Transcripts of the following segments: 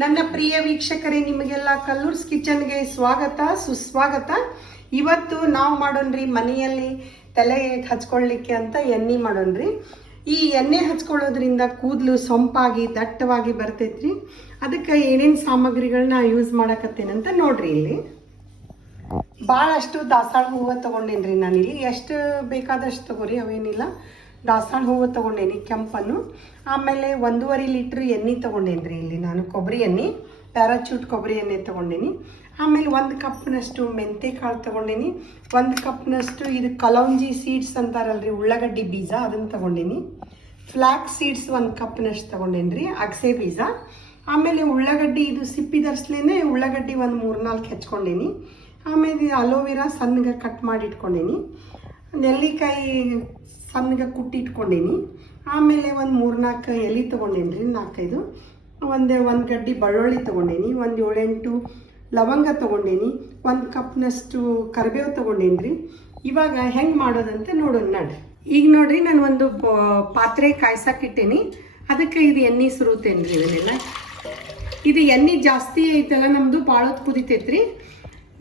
ನನ್ನ ಪ್ರಿಯ ವೀಕ್ಷಕರೇ, ನಿಮಗೆಲ್ಲ ಕಲ್ಲೂರ್ಸ್ ಕಿಚನ್ಗೆ ಸ್ವಾಗತ ಸುಸ್ವಾಗತ. ಇವತ್ತು ನಾವು ಮಾಡೋಣ್ರಿ ಮನೆಯಲ್ಲಿ ತಲೆಗೆ ಹಚ್ಕೊಳ್ಳಿಕ್ಕೆ ಅಂತ ಎಣ್ಣೆ ಮಾಡೋಣ್ರಿ. ಈ ಎಣ್ಣೆ ಹಚ್ಕೊಳ್ಳೋದ್ರಿಂದ ಕೂದಲು ಸೊಂಪಾಗಿ ದಟ್ಟವಾಗಿ ಬರ್ತೈತ್ರಿ. ಅದಕ್ಕೆ ಏನೇನು ಸಾಮಗ್ರಿಗಳನ್ನ ಯೂಸ್ ಮಾಡಕತ್ತೇನಂತ ನೋಡ್ರಿ. ಇಲ್ಲಿ ಭಾಳಷ್ಟು ದಾಸಾಳ ಹೂವು ತೊಗೊಂಡೇನ್ರಿ ನಾನಿಲ್ಲಿ. ಎಷ್ಟು ಬೇಕಾದಷ್ಟು ತಗೋರಿ, ಅವೇನಿಲ್ಲ. ದಾಸಾಳ ಹೂವು ತೊಗೊಂಡೇನಿ ಕೆಂಪನ್ನು. ಆಮೇಲೆ 1.5 ಲೀಟ್ರ್ ಎಣ್ಣೆ ತೊಗೊಂಡೇನ್ರಿ. ಇಲ್ಲಿ ನಾನು ಕೊಬ್ಬರಿ ಎಣ್ಣೆ, ಪ್ಯಾರಾಚೂಟ್ ಕೊಬ್ಬರಿ ಎಣ್ಣೆ ತೊಗೊಂಡೇನಿ. ಆಮೇಲೆ 1 ಕಪ್ನಷ್ಟು ಮೆಂತೆ ಕಾಳು ತೊಗೊಂಡೇನಿ. 1 ಕಪ್ನಷ್ಟು ಇದು ಕಲೌಂಜಿ ಸೀಡ್ಸ್ ಅಂತಾರಲ್ರಿ, ಉಳ್ಳಾಗಡ್ಡಿ ಬೀಜ, ಅದನ್ನು ತೊಗೊಂಡೇನಿ. ಫ್ಲ್ಯಾಕ್ ಸೀಡ್ಸ್ 1 ಕಪ್ನಷ್ಟು ತೊಗೊಂಡೇನ್ರಿ, ಅಗಸೆ ಬೀಜ. ಆಮೇಲೆ ಉಳ್ಳಾಗಡ್ಡಿ ಇದು ಸಿಪ್ಪಿದರ್ಸ್ಲೇನೆ ಉಳ್ಳಾಗಡ್ಡಿ 1 3-4 ಹೆಚ್ಕೊಂಡೇನಿ. ಆಮೇಲೆ ಅಲೋವೆರಾ ಸಣ್ಣಗೆ ಕಟ್ ಮಾಡಿ ಇಟ್ಕೊಂಡೇನಿ. ನೆಲ್ಲಿಕಾಯಿ ಸಣ್ಣಗೆ ಕುಟ್ಟಿ ಇಟ್ಕೊಂಡೇನಿ. ಆಮೇಲೆ 1 3-4 ಎಲೆ ತೊಗೊಂಡೇನಿ ರೀ, 4-5. ಒಂದು ಗಡ್ಡಿ ಬೆಳ್ಳುಳ್ಳಿ ತೊಗೊಂಡೇನಿ. 1 7-8 ಲವಂಗ ತೊಗೊಂಡೇನಿ. 1 ಕಪ್ನಷ್ಟು ಕರಿಬೇವು ತೊಗೊಂಡೇನಿ ರೀ. ಇವಾಗ ಹೆಂಗೆ ಮಾಡೋದಂತ ನೋಡೋಣ ನಡ್ರಿ. ಈಗ ನೋಡ್ರಿ, ನಾನು ಒಂದು ಪಾತ್ರೆ ಕಾಯ್ಸಕ್ಕಿಟ್ಟೇನಿ. ಅದಕ್ಕೆ ಇದು ಎಣ್ಣೆ ಸುರುತ್ತೇನೆ ರೀ. ಇದನ್ನೆಲ್ಲ ಇದು ಎಣ್ಣೆ ಜಾಸ್ತಿ ಐತಲ್ಲ ನಮ್ಮದು, ಭಾಳ ಹೊತ್ತು ಕುದಿತೈತ್ರಿ.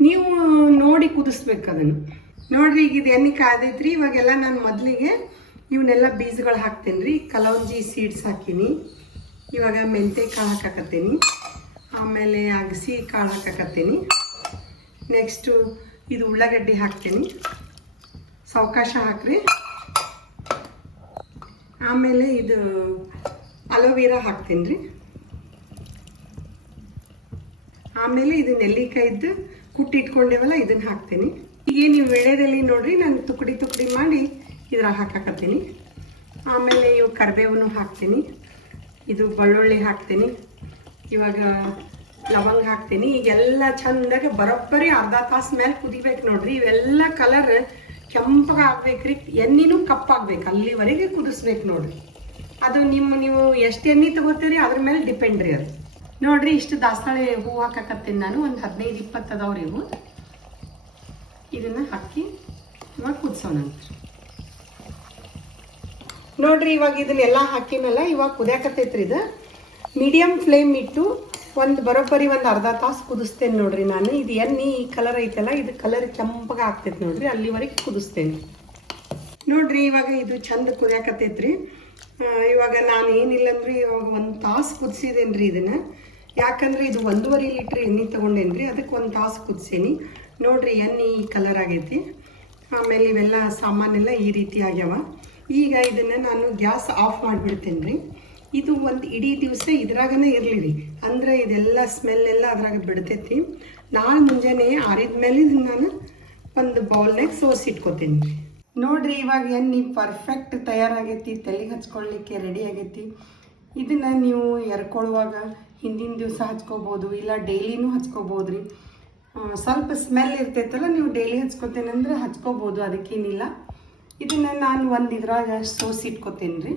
ನೀವು ನೋಡಿ ಕುದಿಸ್ಬೇಕು ಅದನ್ನು. ನೋಡ್ರಿ, ಈಗ ಇದು ಎಣ್ಣೆ ಕಾದೈತ್ರಿ. ಇವಾಗೆಲ್ಲ ನಾನು ಮೊದಲಿಗೆ ಇವನ್ನೆಲ್ಲ ಬೀಜಗಳು ಹಾಕ್ತೇನೆ ರೀ. ಕಲೌಂಜಿ ಸೀಡ್ಸ್ ಹಾಕೀನಿ. ಇವಾಗ ಮೆಂತೆ ಕಾಳು ಹಾಕಾಕತ್ತೀನಿ. ಆಮೇಲೆ ಅಗಸಿ ಕಾಳು ಹಾಕಾಕತ್ತೀನಿ. ನೆಕ್ಸ್ಟು ಇದು ಉಳ್ಳಾಗಡ್ಡಿ ಹಾಕ್ತೀನಿ. ಸಾವಕಾಶ ಹಾಕ್ರಿ. ಆಮೇಲೆ ಇದು ಅಲೋವೆರಾ ಹಾಕ್ತೀನಿ ರೀ. ಆಮೇಲೆ ಇದು ನೆಲ್ಲಿಕಾಯ್ದು ಕುಟ್ಟಿ ಇಟ್ಕೊಂಡೇವಲ್ಲ, ಇದನ್ನು ಹಾಕ್ತೀನಿ. ಈಗ ನೀವು ವಿಡಿಯೋದಲ್ಲಿ ನೋಡ್ರಿ, ನಾನು ತುಕಡಿ ಮಾಡಿ ಇದ್ರಾಗ ಹಾಕಾಕತ್ತೀನಿ. ಆಮೇಲೆ ಇವು ಕರಿಬೇವನ್ನು ಹಾಕ್ತೀನಿ. ಇದು ಬೆಳ್ಳುಳ್ಳಿ ಹಾಕ್ತೀನಿ. ಇವಾಗ ಲವಂಗ ಹಾಕ್ತೀನಿ. ಈಗೆಲ್ಲ ಚಂದಾಗಿ ಬರೋಬ್ಬರಿ ಅರ್ಧ ತಾಸು ಮೇಲೆ ಕುದಿಬೇಕು ನೋಡ್ರಿ. ಇವೆಲ್ಲ ಕಲರ್ ಕೆಂಪಗೆ ಆಗ್ಬೇಕ್ರಿ, ಎಣ್ಣೆನೂ ಕಪ್ಪಾಗ್ಬೇಕು, ಅಲ್ಲಿವರೆಗೆ ಕುದಿಸ್ಬೇಕು ನೋಡ್ರಿ. ಅದು ನೀವು ಎಷ್ಟು ಎಣ್ಣೆ ತಗೋತೀರಿ ಅದ್ರ ಮೇಲೆ ಡಿಪೆಂಡ್ ರೀ ಅದು. ನೋಡ್ರಿ, ಇಷ್ಟು ದಾಸವಾಳ ಹೂವು ಹಾಕಾಕತ್ತೀನಿ ನಾನು. ಒಂದು 15-20 ಅದಾವ್ರಿ ಇವು. ಇದನ್ನ ಹಾಕಿ ಇವಾಗ ಕುದಿಸೋಣ ನೋಡ್ರಿ. ಇವಾಗ ಇದನ್ನೆಲ್ಲ ಹಾಕಿನಲ್ಲ, ಇವಾಗ ಕುದಿಯಾಕತ್ತೈತ್ರಿ. ಇದು ಮೀಡಿಯಂ ಫ್ಲೇಮ್ ಇಟ್ಟು ಬರೋಬ್ಬರಿ ಒಂದು ಅರ್ಧ ತಾಸು ಕುದಿಸ್ತೇನೆ ನೋಡ್ರಿ ನಾನು. ಇದು ಎಣ್ಣೆ ಈ ಕಲರ್ ಐತಲ್ಲ, ಇದು ಕಲರ್ ಕೆಂಪಗೆ ಆಗ್ತೈತೆ ನೋಡ್ರಿ, ಅಲ್ಲಿವರೆಗೆ ಕುದಿಸ್ತೇನೆ ನೋಡ್ರಿ. ಇವಾಗ ಇದು ಚಂದ ಕುದಿಯಾಕತ್ತೈತ್ರಿ. ಇವಾಗ ನಾನು ಏನಿಲ್ಲ ಅಂದ್ರೆ ಇವಾಗ 1 ತಾಸು ಕುದಿಸಿದೇನೆ ರೀ ಇದನ್ನು. ಯಾಕಂದ್ರೆ ಇದು 1.5 ಲೀಟ್ರ್ ಎಣ್ಣೆ ತೊಗೊಂಡೇನ್ರಿ, ಅದಕ್ಕೆ 1 ತಾಸು ಕುದಿಸೇನಿ ನೋಡ್ರಿ. ಎಣ್ಣೆ ಈ ಕಲರ್ ಆಗೈತಿ. ಆಮೇಲೆ ಇವೆಲ್ಲ ಸಾಮಾನೆಲ್ಲ ಈ ರೀತಿ ಆಗ್ಯಾವ. ಈಗ ಇದನ್ನು ನಾನು ಗ್ಯಾಸ್ ಆಫ್ ಮಾಡಿಬಿಡ್ತೇನೆ ರೀ. ಇದು ಒಂದು ಇಡೀ ದಿವಸ ಇದ್ರಾಗನೇ ಇರಲಿ ರೀ, ಅಂದರೆ ಇದೆಲ್ಲ ಸ್ಮೆಲ್ ಎಲ್ಲ ಅದ್ರಾಗ ಬಿಡ್ತೈತಿ. ನಾಳೆ ಮುಂಜಾನೆ ಆರಿದ ಮೇಲೆ ಇದನ್ನು ನಾನು ಒಂದು ಬೌಲ್ನಾಗ ಸೋಸಿಟ್ಕೋತೀನಿ ರೀ. ನೋಡ್ರಿ, ಇವಾಗ ಎಣ್ಣೆ ಪರ್ಫೆಕ್ಟ್ ತಯಾರಾಗೈತಿ. ತಲೆಗೆ ಹಚ್ಕೊಳ್ಳಿಕ್ಕೆ ರೆಡಿ ಆಗೈತಿ. ಇದನ್ನು ನೀವು ಎರ್ಕೊಳ್ಳುವಾಗ ಹಿಂದಿನ ದಿವಸ ಹಚ್ಕೋಬೋದು, ಇಲ್ಲ ಡೈಲಿನೂ ಹಚ್ಕೋಬೋದು ರೀ. ಸ್ವಲ್ಪ ಸ್ಮೆಲ್ ಇರ್ತೈತಲ್ಲ, ನೀವು ಡೈಲಿ ಹಚ್ಕೋತೇನೆಂದ್ರೆ ಹಚ್ಕೋಬೋದು, ಅದಕ್ಕೇನಿಲ್ಲ. ಇದನ್ನು ನಾನು ಒಂದು ಇದ್ರಾಗ ಸೋಸಿಟ್ಕೋತೇನೆ ರೀ.